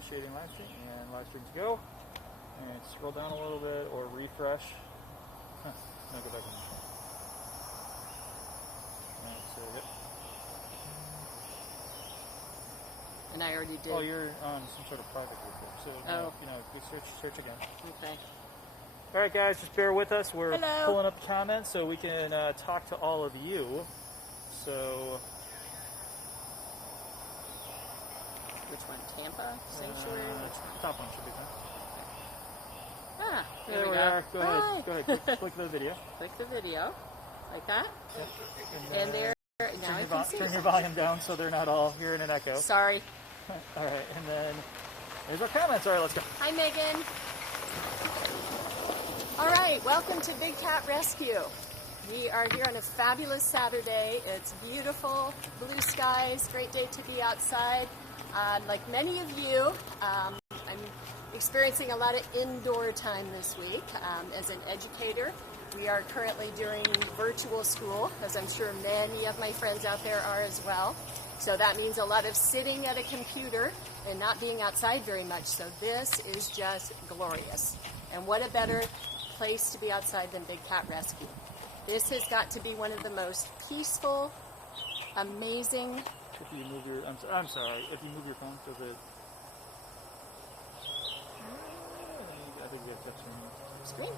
initiating live stream, and live streams go. And scroll down a little bit or refresh. Huh, no, go back one. Alright, so yep. And I already did. Oh, you're on some sort of private group there. So, we search again. Okay. All right, guys, just bear with us. We're Hello. pulling up the comments so we can talk to all of you. So, Which one? Tampa Sanctuary? Top one should be fine. Ah, There there we we go. are. Go Hi. ahead. Go ahead. Click the video. Click the video, like that. Yep. And there, now I can see. Turn your volume down so they're not all hearing an echo. Sorry. All right, and then there's our comments. All right, let's go. Hi, Megan. All right, welcome to Big Cat Rescue. We are here on a fabulous Saturday. It's beautiful, blue skies, great day to be outside. Like many of you, I'm experiencing a lot of indoor time this week. As an educator, we are currently doing virtual school, as I'm sure many of my friends out there are as well. So that means a lot of sitting at a computer and not being outside very much. So this is just glorious. And what a better place to be outside than Big Cat Rescue. This has got to be one of the most peaceful, amazing. If you move your, I'm sorry. If you move your phone, does it? I think you have to touch Screen?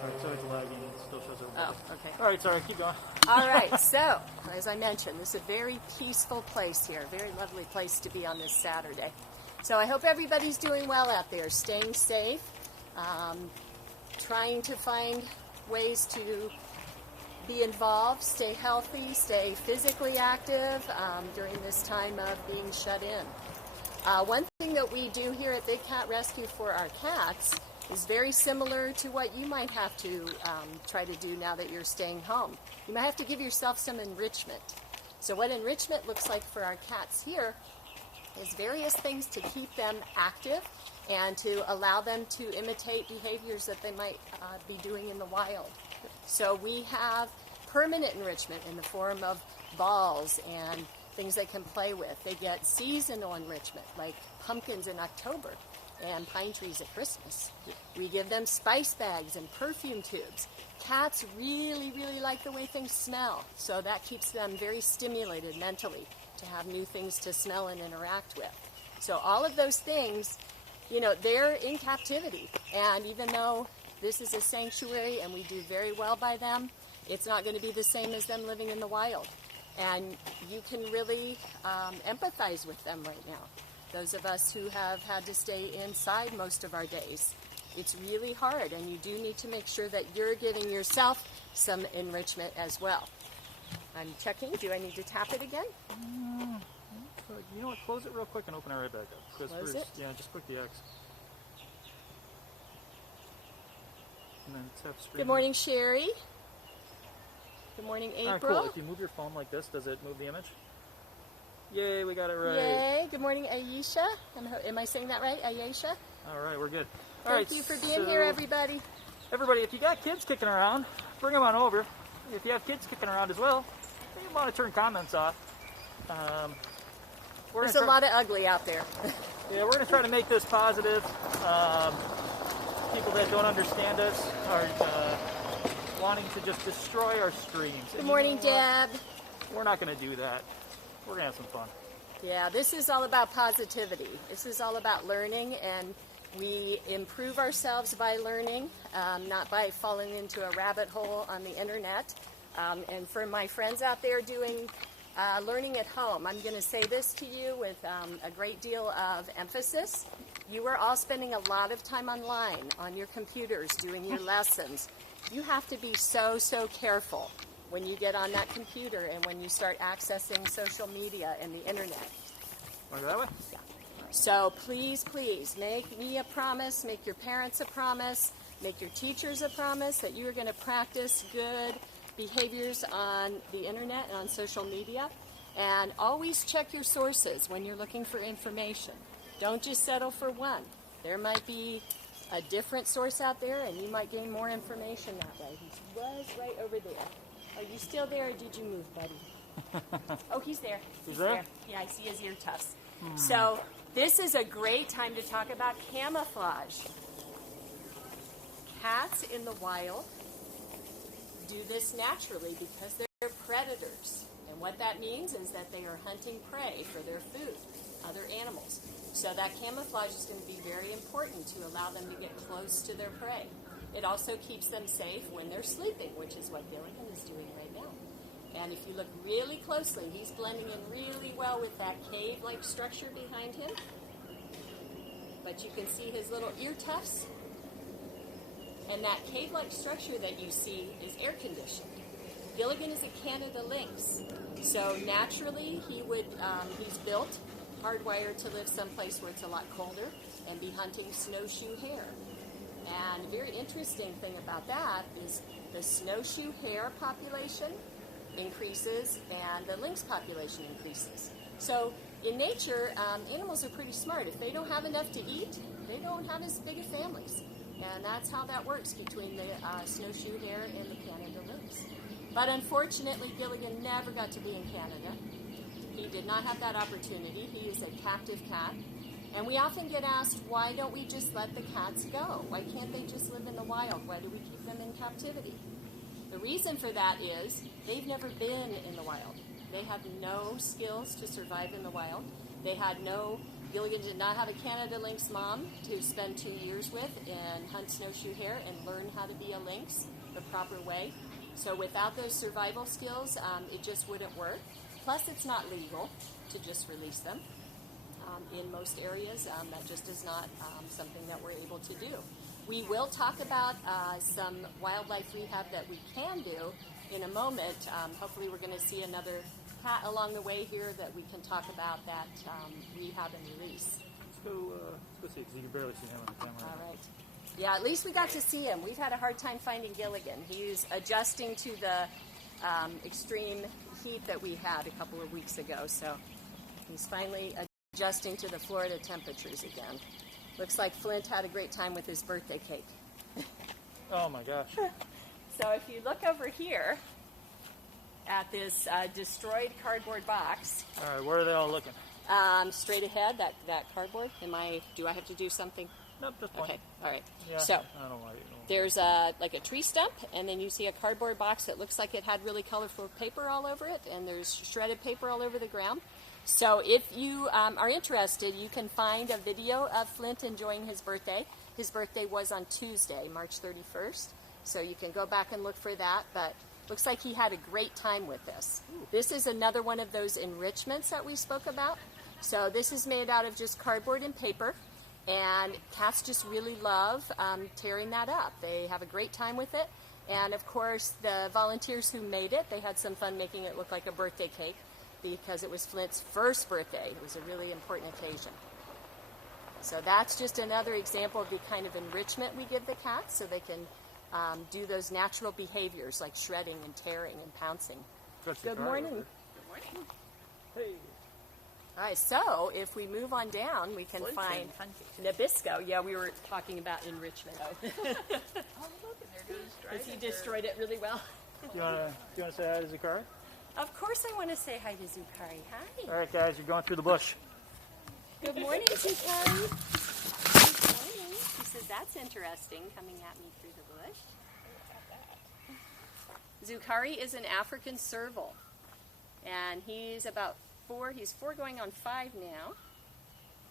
All right, so it's lagging. It still shows everybody. Oh, okay. All right, sorry. Keep going. All right, so as I mentioned, this is a very peaceful place here, a very lovely place to be on this Saturday. So I hope everybody's doing well out there, staying safe, trying to find ways to be involved, stay healthy, stay physically active during this time of being shut in. One thing that we do here at Big Cat Rescue for our cats is very similar to what you might have to try to do now that you're staying home. You might have to give yourself some enrichment. So what enrichment looks like for our cats here is various things to keep them active and to allow them to imitate behaviors that they might be doing in the wild. So we have permanent enrichment in the form of balls and things they can play with. They get seasonal enrichment like pumpkins in October and pine trees at Christmas. We give them spice bags and perfume tubes. Cats really, really like the way things smell, so that keeps them very stimulated mentally to have new things to smell and interact with. So all of those things, they're in captivity, and even though this is a sanctuary and we do very well by them, it's not going to be the same as them living in the wild. And you can really empathize with them right now. Those of us who have had to stay inside most of our days, it's really hard, and you do need to make sure that you're giving yourself some enrichment as well. I'm checking. Do I need to tap it again? You know what? Close it real quick and open it right back up. Close it? Yeah, just click the X. And then tap screen. Good morning, Sherry. Good morning, April. All right, cool. If you move your phone like this, does it move the image? Yay, we got it right. Yay. Good morning, Ayesha. Am I saying that right, Ayesha? All right, we're good. Thank you for being here, everybody. Everybody, if you got kids kicking around, bring them on over. If you have kids kicking around as well, you want to turn comments off. There's a lot of ugly out there. Yeah, we're going to try to make this positive. People that don't understand us are wanting to just destroy our streams. Good morning, Deb. We're not going to do that. We're going to have some fun. Yeah, this is all about positivity. This is all about learning, and we improve ourselves by learning, not by falling into a rabbit hole on the internet. And for my friends out there doing learning at home, I'm going to say this to you with a great deal of emphasis. You are all spending a lot of time online, on your computers, doing your lessons. You have to be so, so careful when you get on that computer and when you start accessing social media and the internet. Want to go that way? Yeah. So please, please, make me a promise, make your parents a promise, make your teachers a promise that you are going to practice good behaviors on the internet and on social media. And always check your sources when you're looking for information. Don't just settle for one. There might be a different source out there, and you might gain more information that way. He was right over there. Are you still there, or did you move, buddy? Oh, he's there. He's there? Yeah, I see his ear tufts. So this is a great time to talk about camouflage. Cats in the wild do this naturally because they're predators. And what that means is that they are hunting prey for their food, other animals. So that camouflage is going to be very important to allow them to get close to their prey. It also keeps them safe when they're sleeping, which is what Gilligan is doing right now. And if you look really closely, he's blending in really well with that cave-like structure behind him. But you can see his little ear tufts. And that cave-like structure that you see is air-conditioned. Gilligan is a Canada lynx. So naturally, he's built, hardwired to live someplace where it's a lot colder and be hunting snowshoe hare. And a very interesting thing about that is the snowshoe hare population increases and the lynx population increases. So in nature, animals are pretty smart. If they don't have enough to eat, they don't have as big of families. And that's how that works between the snowshoe hare and the Canada lynx. But unfortunately, Gilligan never got to be in Canada. He did not have that opportunity. He is a captive cat. And we often get asked, why don't we just let the cats go? Why can't they just live in the wild? Why do we keep them in captivity? The reason for that is they've never been in the wild. They have no skills to survive in the wild. Gilligan did not have a Canada lynx mom to spend 2 years with and hunt snowshoe hare and learn how to be a lynx the proper way. So without those survival skills, it just wouldn't work. Plus, it's not legal to just release them. In most areas, that just is not something that we're able to do. We will talk about some wildlife rehab that we can do in a moment. Hopefully we're going to see another cat along the way here that we can talk about that rehab and release. Let's go see, because you can barely see him on the camera. All right. Yeah, at least we got to see him. We've had a hard time finding Gilligan. He's adjusting to the extreme heat that we had a couple of weeks ago, so he's finally adjusting to the Florida temperatures again. Looks like Flint had a great time with his birthday cake. Oh my gosh. So if you look over here at this destroyed cardboard box. All right, where are they all looking? Straight ahead, that cardboard. Do I have to do something? Nope, this point. Okay, all right. Yeah, So I don't like it. there's like a tree stump, and then you see a cardboard box that looks like it had really colorful paper all over it, and there's shredded paper all over the ground. So if you are interested, you can find a video of Flint enjoying his birthday. His birthday was on Tuesday, March 31st. So you can go back and look for that, but looks like he had a great time with this. This is another one of those enrichments that we spoke about. So this is made out of just cardboard and paper, and cats just really love tearing that up. They have a great time with it, and of course the volunteers who made it, they had some fun making it look like a birthday cake because it was Flint's first birthday. It was a really important occasion. So that's just another example of the kind of enrichment we give the cats so they can do those natural behaviors like shredding and tearing and pouncing. Good morning. Good morning. Hey. All right, so if we move on down, we can find Nabisco. Yeah, we were talking about enrichment. Oh, look, and they're doing Because he destroyed it really well. Do you want to say hi to Zukari? Of course I want to say hi to Zukari. Hi. All right, guys, you're going through the bush. Good morning, Zukari. Good morning. He says, that's interesting, coming at me through the bush. Zukari is an African serval, and he's about 4. He's 4 going on 5 now.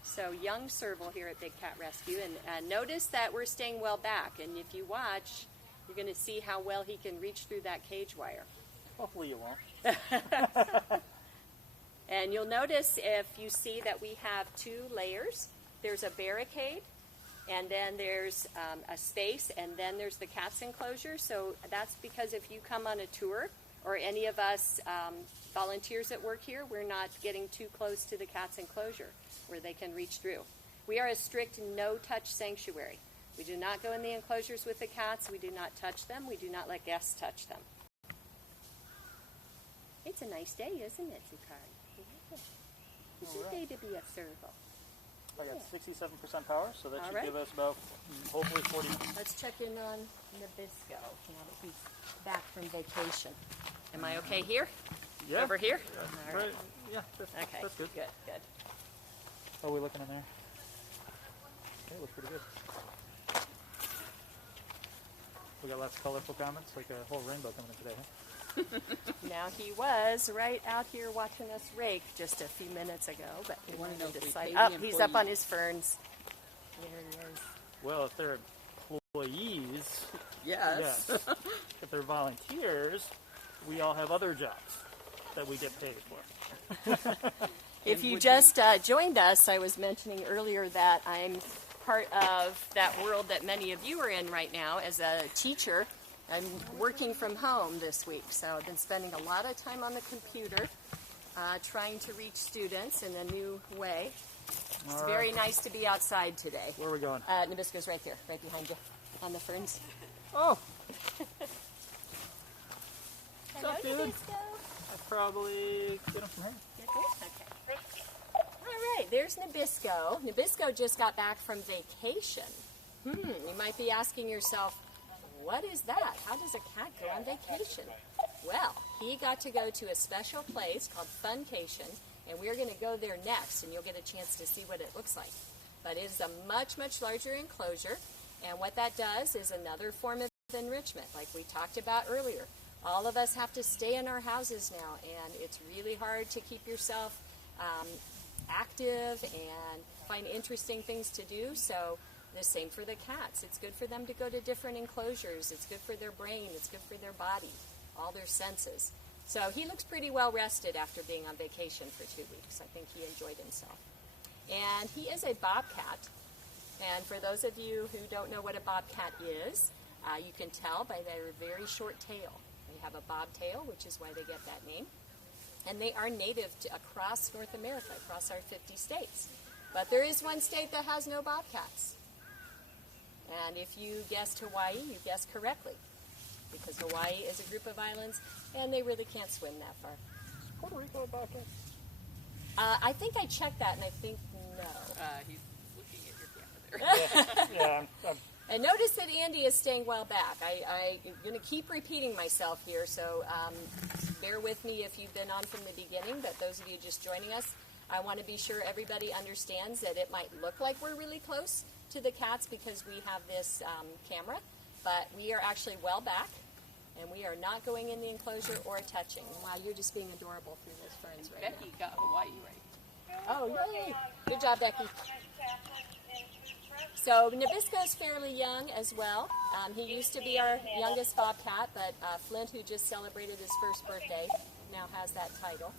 So young serval here at Big Cat Rescue. And notice that we're staying well back, and if you watch, you're going to see how well he can reach through that cage wire. Hopefully you won't. And you'll notice if you see that we have 2 layers. There's a barricade, and then there's a space, and then there's the cat's enclosure. So that's because if you come on a tour, or any of us volunteers that work here, we're not getting too close to the cat's enclosure where they can reach through. We are a strict no-touch sanctuary. We do not go in the enclosures with the cats. We do not touch them. We do not let guests touch them. It's a nice day, isn't it, Zukari? It's a day to be a serval. I got 67% power, so that All should right. give us about, hopefully, 40 minutes. Let's check in on Nabisco now that he's back from vacation. Am I okay here? Yeah. Over here? Yeah, All right. right. Yeah, that's, Okay, that's good. good. How are we looking in there? Okay, looks pretty good. We got lots of colorful comments, like a whole rainbow coming in today, huh? Now he was right out here watching us rake just a few minutes ago, but he wanna wanted know to if we decide. pay Oh, the he's up on employees. his ferns. There he is. Well, if they're employees, Yes. yes. If they're volunteers, we all have other jobs that we get paid for. If you just joined us, I was mentioning earlier that I'm part of that world that many of you are in right now as a teacher. I'm working from home this week, so I've been spending a lot of time on the computer trying to reach students in a new way. It's very nice to be outside today. Where are we going? Nabisco's right there, right behind you, on the ferns. Oh, Hello, up, dude? Nabisco. I'll probably get them from here. You're good? Okay. All right, there's Nabisco. Nabisco just got back from vacation. You might be asking yourself, what is that? How does a cat go on vacation? Well, he got to go to a special place called Funcation, and we're going to go there next, and you'll get a chance to see what it looks like. But it is a much, much larger enclosure, and what that does is another form of enrichment, like we talked about earlier. All of us have to stay in our houses now, and it's really hard to keep yourself active and find interesting things to do. So the same for the cats. It's good for them to go to different enclosures. It's good for their brain. It's good for their body, all their senses. So he looks pretty well rested after being on vacation for 2 weeks. I think he enjoyed himself. And he is a bobcat. And for those of you who don't know what a bobcat is, you can tell by their very short tail. They have a bobtail, which is why they get that name. And they are native to across North America, across our 50 states. But there is one state that has no bobcats. And if you guessed Hawaii, you guessed correctly. Because Hawaii is a group of islands, and they really can't swim that far. Puerto Rico about that? I think I checked that, and I think no. He's looking at your camera there. Yeah, I'm And notice that Andy is staying well back. I'm going to keep repeating myself here, so bear with me if you've been on from the beginning, but those of you just joining us, I want to be sure everybody understands that it might look like we're really close to the cats because we have this camera, but we are actually well back, and we are not going in the enclosure or touching. Wow, you're just being adorable through those ferns right Becky got Hawaii right. now. Oh, yay! Good job, Becky. So Nabisco's fairly young as well. He used to be our youngest bobcat, but Flint, who just celebrated his first birthday, now has that title.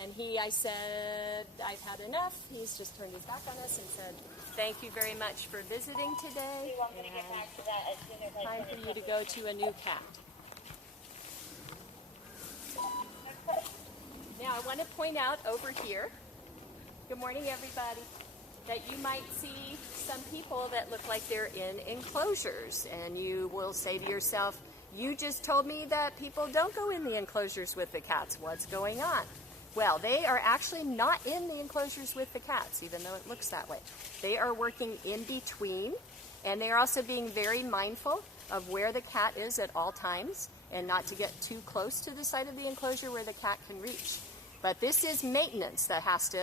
And I said, I've had enough. He's just turned his back on us and said, thank you very much for visiting today. And time for you to go to a new cat. Now I want to point out over here, good morning everybody, that you might see some people that look like they're in enclosures. And you will say to yourself, you just told me that people don't go in the enclosures with the cats. What's going on? Well, they are actually not in the enclosures with the cats, even though it looks that way. They are working in between, and they are also being very mindful of where the cat is at all times and not to get too close to the side of the enclosure where the cat can reach. But this is maintenance that has to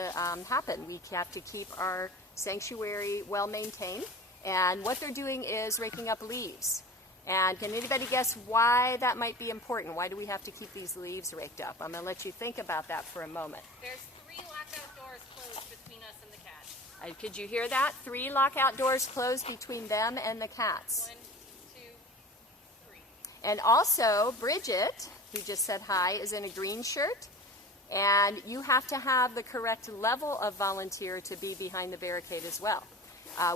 happen. We have to keep our sanctuary well maintained, and what they're doing is raking up leaves. And can anybody guess why that might be important? Why do we have to keep these leaves raked up? I'm going to let you think about that for a moment. There's 3 lockout doors closed between us and the cat. Could you hear that? 3 lockout doors closed between them and the cats. 1, 2, 3. And also, Bridget, who just said hi, is in a green shirt. And you have to have the correct level of volunteer to be behind the barricade as well.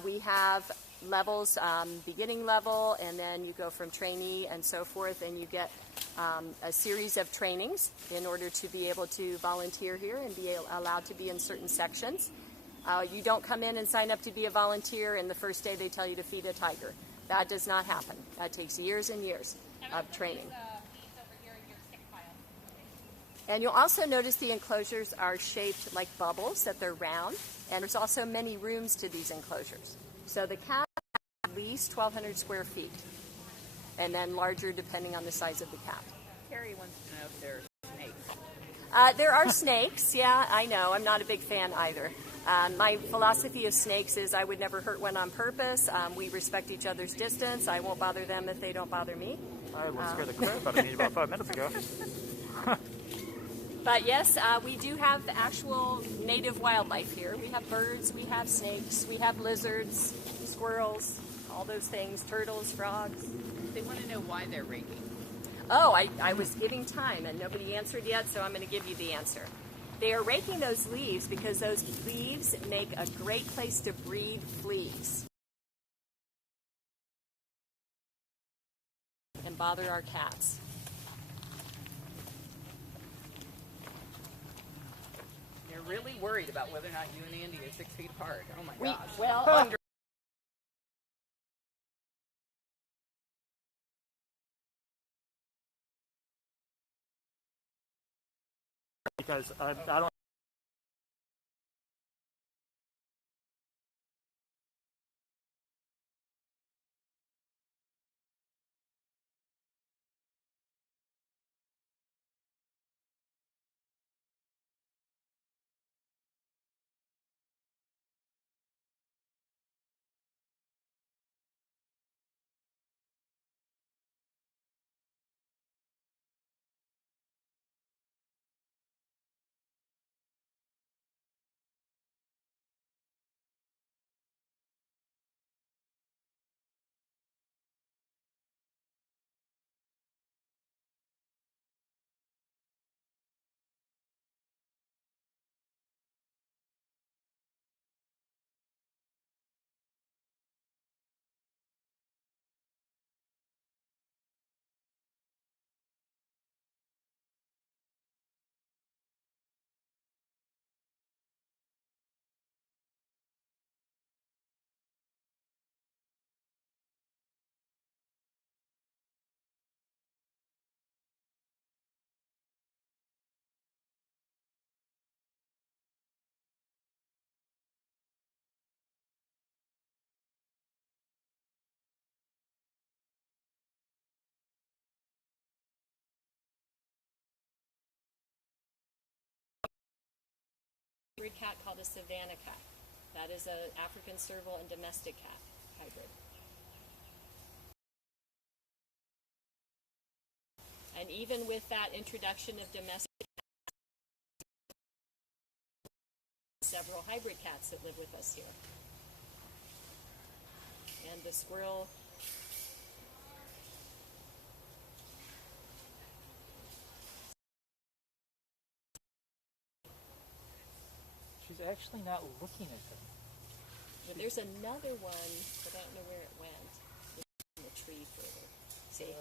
We have levels, beginning level, and then you go from trainee and so forth, and you get a series of trainings in order to be able to volunteer here and be allowed to be in certain sections. You don't come in and sign up to be a volunteer, and the first day they tell you to feed a tiger. That does not happen. That takes years and years of training. These over here in your stick pile. And you'll also notice the enclosures are shaped like bubbles, that they're round, and there's also many rooms to these enclosures. So the cat has at least 1,200 square feet, and then larger depending on the size of the cat. Terry wants to know if there's snakes. There are snakes, yeah, I know. I'm not a big fan either. My philosophy of snakes is I would never hurt one on purpose. We respect each other's distance. I won't bother them if they don't bother me. I would scare the crap out of me about 5 minutes ago. But yes, we do have actual native wildlife here. We have birds, we have snakes, we have lizards, squirrels, all those things, turtles, frogs. They want to know why they're raking. Oh, I was giving time and nobody answered yet, so I'm going to give you the answer. They are raking those leaves because those leaves make a great place to breed fleas and bother our cats. You're really worried about whether or not you and Andy are 6 feet apart. Oh my We, gosh. well, Under Because I don't. cat called a Savannah cat. That is an African serval and domestic cat hybrid. And even with that introduction of domestic cats, several hybrid cats that live with us here. And the squirrel. She's actually not looking at them. But there's another one, but I don't know where it went. It's in the tree further. See?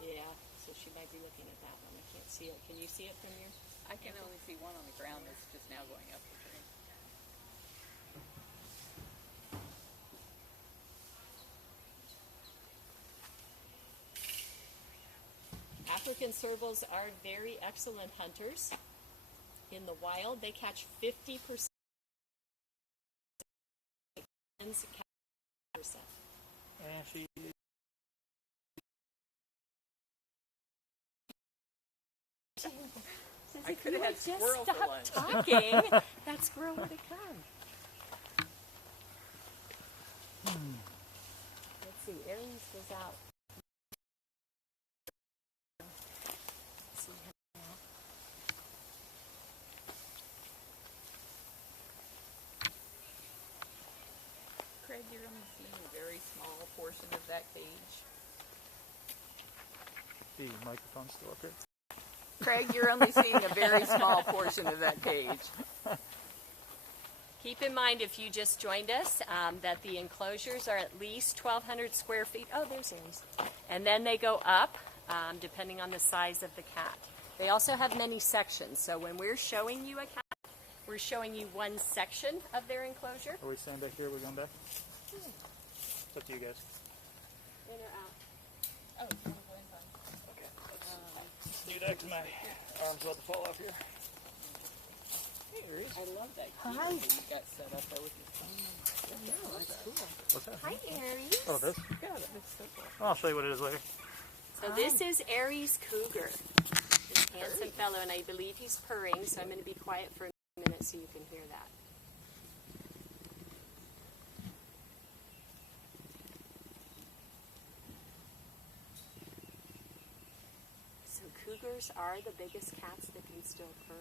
Yeah, so she might be looking at that one. I can't see it. Can you see it from your... I can only see one on the ground that's just now going up the tree. African servals are very excellent hunters. In the wild, they catch 50%. And she... I could have had just squirrel for stop lunch. talking, that squirrel would have come. Let's see, Aries was out. Let's see him now. Craig, you're only seeing a very small portion of that cage. The microphone's still up here. Craig, you're only seeing a very small portion of that cage. Keep in mind, if you just joined us, that the enclosures are at least 1,200 square feet. Oh, there's Aries. And then they go up, depending on the size of the cat. They also have many sections. So when we're showing you a cat, we're showing you one section of their enclosure. Are we staying back here? We're going back? It's up to you guys. In or out? Oh, Dude, that's my arm's about to fall off here. Hey, Aries. I love that cage Hi. that you got set up there with your phone. Yeah, that's cool. What's that? Hi, Aries. Oh, this? Yeah, that is so cool. I'll show you what it is later. So this is Aries Cougar. This handsome fellow, and I believe he's purring, so I'm going to be quiet for a minute so you can hear that. So cougars are the biggest cats that can still purr.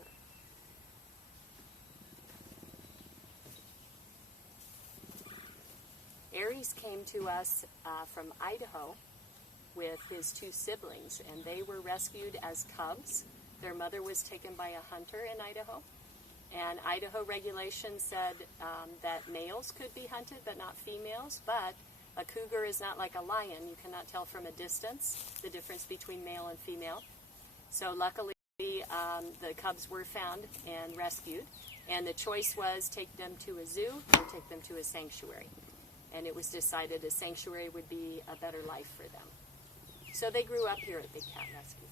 Aries came to us from Idaho with his 2 siblings, and they were rescued as cubs. Their mother was taken by a hunter in Idaho, and Idaho regulations said that males could be hunted but not females, but a cougar is not like a lion. You cannot tell from a distance the difference between male and female. So luckily the cubs were found and rescued, and the choice was take them to a zoo or take them to a sanctuary. And it was decided a sanctuary would be a better life for them. So they grew up here at Big Cat Rescue.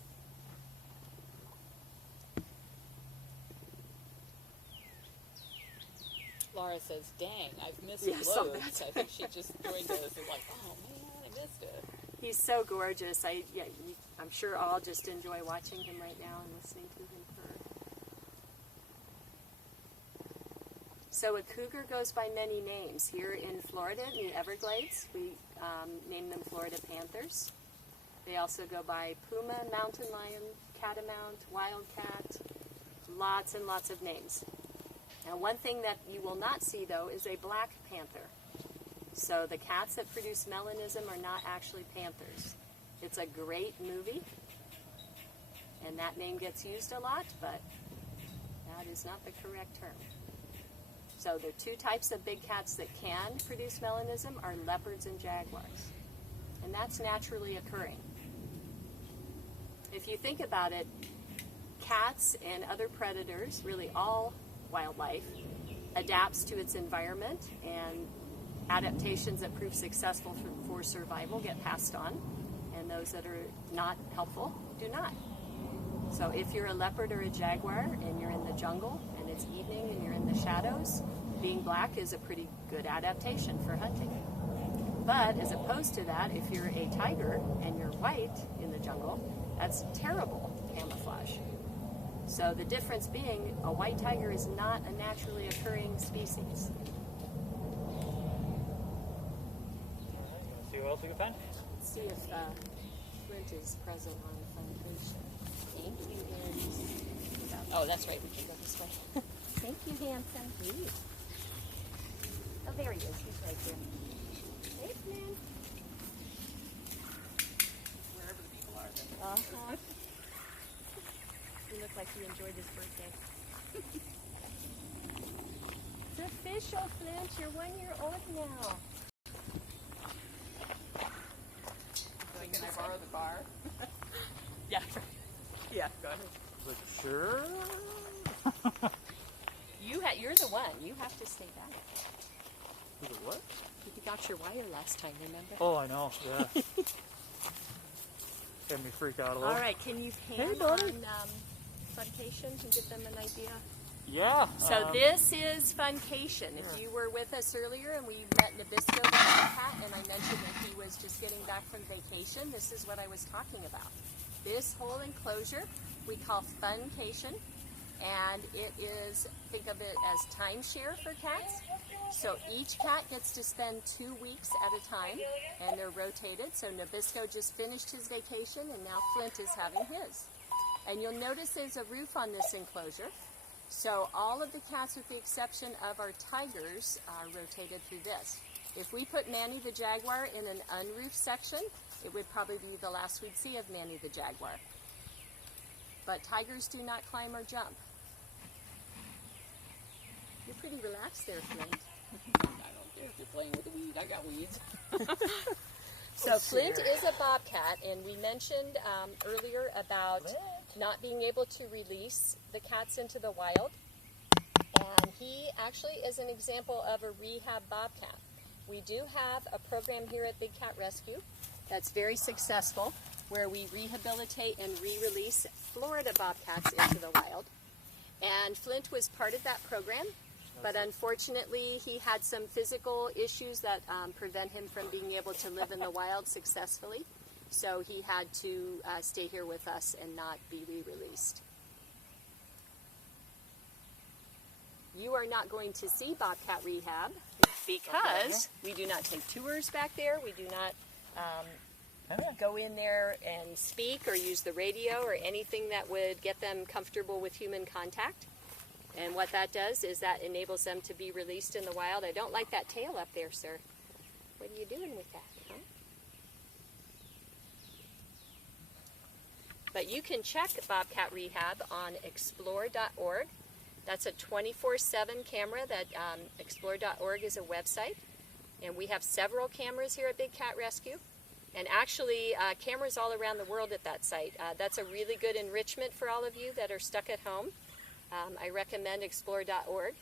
Laura says, dang, I've missed Yeah, I saw loads. that. I think she just joined us and like, oh man, I missed it. He's so gorgeous. I'm sure all just enjoy watching him right now and listening to him purr. So a cougar goes by many names. Here in Florida, in the Everglades, we name them Florida Panthers. They also go by puma, mountain lion, catamount, wildcat, lots and lots of names. Now, one thing that you will not see, though, is a black panther. So the cats that produce melanism are not actually panthers. It's a great movie, and that name gets used a lot, but that is not the correct term. So the 2 types of big cats that can produce melanism are leopards and jaguars, and that's naturally occurring. If you think about it, cats and other predators, really all wildlife, adapts to its environment, and adaptations that prove successful for survival get passed on, and those that are not helpful do not. So if you're a leopard or a jaguar and you're in the jungle and it's evening and you're in the shadows, being black is a pretty good adaptation for hunting. But as opposed to that, if you're a tiger and you're white in the jungle, that's terrible camouflage. So the difference being, a white tiger is not a naturally occurring species. See what else we can find? Let's see if Flint is present on Funimation. Thank you, Aries. Oh, that's right. We can go this way. Thank you, handsome. Ooh. Oh, there he is. He's right there. Hey, Flint. Wherever the people are. Then. Uh-huh. You look like you enjoyed his birthday. It's official, Flint. You're 1 year old now. So can I borrow the bar? Yeah. Yeah, go ahead. Like, sure. You're the one. You have to stay back. Is it what? You got your wire last time, remember? Oh, I know. Yeah. Had me freak out a little. All right, can you pan Hey, buddy. on Funcation and give them an idea? Yeah. So this is Funcation. If you were with us earlier and we met Nabisco the cat, and I mentioned that he was just getting back from vacation, this is what I was talking about. This whole enclosure we call Funcation, and it is, think of it as timeshare for cats. So each cat gets to spend 2 weeks at a time, and they're rotated. So Nabisco just finished his vacation, and now Flint is having his. And you'll notice there's a roof on this enclosure. So all of the cats, with the exception of our tigers, are rotated through this. If we put Manny the Jaguar in an unroofed section, it would probably be the last we'd see of Manny the Jaguar. But tigers do not climb or jump. You're pretty relaxed there, Flint. I don't care if you're playing with the weed. I got weeds. So Flint is a bobcat, and we mentioned earlier about not being able to release the cats into the wild. And he actually is an example of a rehab bobcat. We do have a program here at Big Cat Rescue that's very successful, where we rehabilitate and re-release Florida bobcats into the wild. And Flint was part of that program, but unfortunately he had some physical issues that prevent him from being able to live in the wild successfully. So he had to stay here with us and not be re-released. You are not going to see Bobcat Rehab because we do not take tours back there. We do not go in there and speak or use the radio or anything that would get them comfortable with human contact. And what that does is that enables them to be released in the wild. I don't like that tail up there, sir. What are you doing with that? Huh? But you can check Bobcat Rehab on explore.org. That's a 24/7 camera. That explore.org is a website. And we have several cameras here at Big Cat Rescue. And actually, cameras all around the world at that site. That's a really good enrichment for all of you that are stuck at home. I recommend explore.org.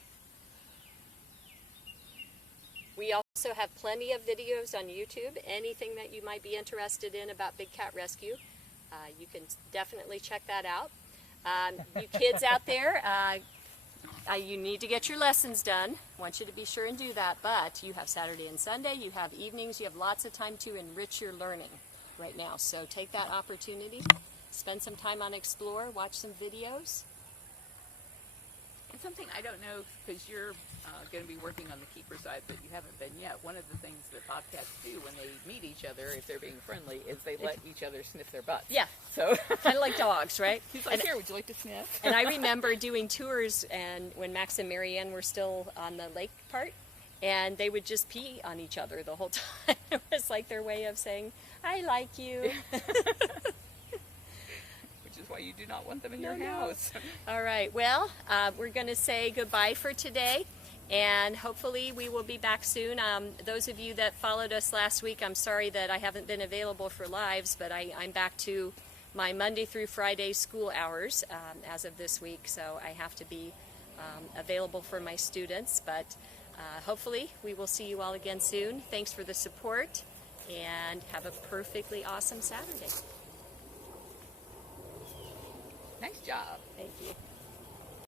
We also have plenty of videos on YouTube. Anything that you might be interested in about Big Cat Rescue, you can definitely check that out. You kids out there, you need to get your lessons done. I want you to be sure and do that, but you have Saturday and Sunday, you have evenings, you have lots of time to enrich your learning right now. So take that opportunity, spend some time on Explore, watch some videos. And something I don't know, because you're going to be working on the keeper side, but you haven't been yet. One of the things that bobcats do when they meet each other, if they're being friendly, is they let each other sniff their butts. Yeah, So kind of like dogs, right? he's like, here, would you like to sniff? And I remember doing tours, and when Max and Marianne were still on the lake part, and they would just pee on each other the whole time. It was like their way of saying, I like you. Which is why you do not want them in your house. All right, well, we're going to say goodbye for today, and hopefully we will be back soon. Those of you that followed us last week, I'm sorry that I haven't been available for lives, but I'm back to my Monday through Friday school hours as of this week, so I have to be available for my students, but hopefully we will see you all again soon. Thanks for the support, and have a perfectly awesome Saturday. Nice job. Thank you.